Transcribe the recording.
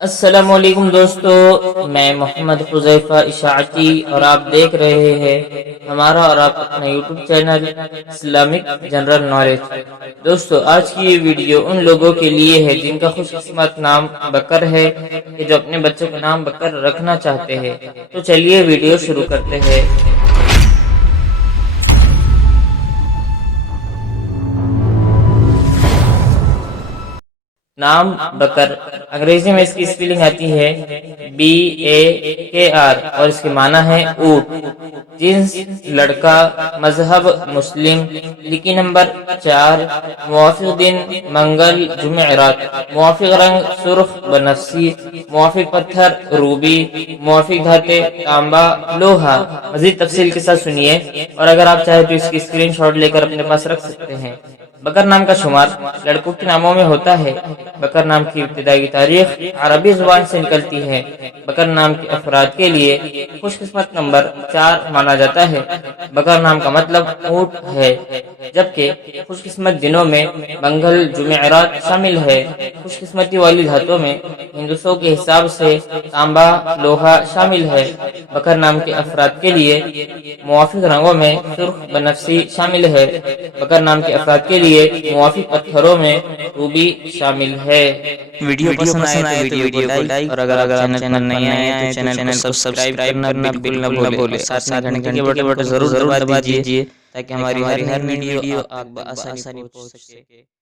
السلام علیکم دوستو، میں محمد حذیفہ اشاعتی اور آپ دیکھ رہے ہیں ہمارا اور آپ اپنا YouTube channel Islamic general knowledge. دوستو، آج کی یہ ویڈیو ان لوگوں کے لیے ہے جن کا خوش قسمت نام بکر ہے کہ جو اپنے بچوں کا نام بکر رکھنا چاہتے ہیں۔ تو چلیے ویڈیو شروع کرتے ہیں۔ نام بکر، انگریزی میں اس کی سپیلنگ آتی ہے BAKR اور اس کے معنی ہے اونٹ۔ جنس لڑکا، مذہب مسلم، لکی نمبر 4، موافق دن منگل جمعرات، موافق رنگ سرخ بنفسی، موافق پتھر روبی، موافق دھاتیں تانبا لوہا۔ مزید تفصیل کے ساتھ سنیے، اور اگر آپ چاہیں تو اس کی اسکرین شاٹ لے کر اپنے پاس رکھ سکتے ہیں۔ بکر نام کا شمار لڑکوں کے ناموں میں ہوتا ہے۔ بکر نام کی ابتدائی تاریخ عربی زبان سے نکلتی ہے۔ بکر نام کے افراد کے لیے خوش قسمت نمبر 4 مانا جاتا ہے۔ بکر نام کا مطلب اونٹ ہے، جبکہ خوش قسمت دنوں میں منگل جمعرات شامل ہے۔ خوش قسمتی والی دھاتوں میں ہندسوں کے حساب سے تانبا لوہا شامل ہے۔ بکر نام کے افراد کے لیے موافق رنگوں میں سرخ بنفسی شامل ہے۔ بکر نام کے افراد کے لیے موافق پتھروں میں روبی شامل ہے۔ ویڈیو پسند آئے تو ویڈیو کو لائک، اور اگر آپ چینل پر نئے آئے تو چینل کو سبسکرائب کرنا بالکل نہ بھولے، اور ساتھ میں گھنٹی کے بٹن کو ضرور دبا دیجیے تاکہ ہماری ہر نئی ویڈیو آپ تک بآسانی پہنچ سکے۔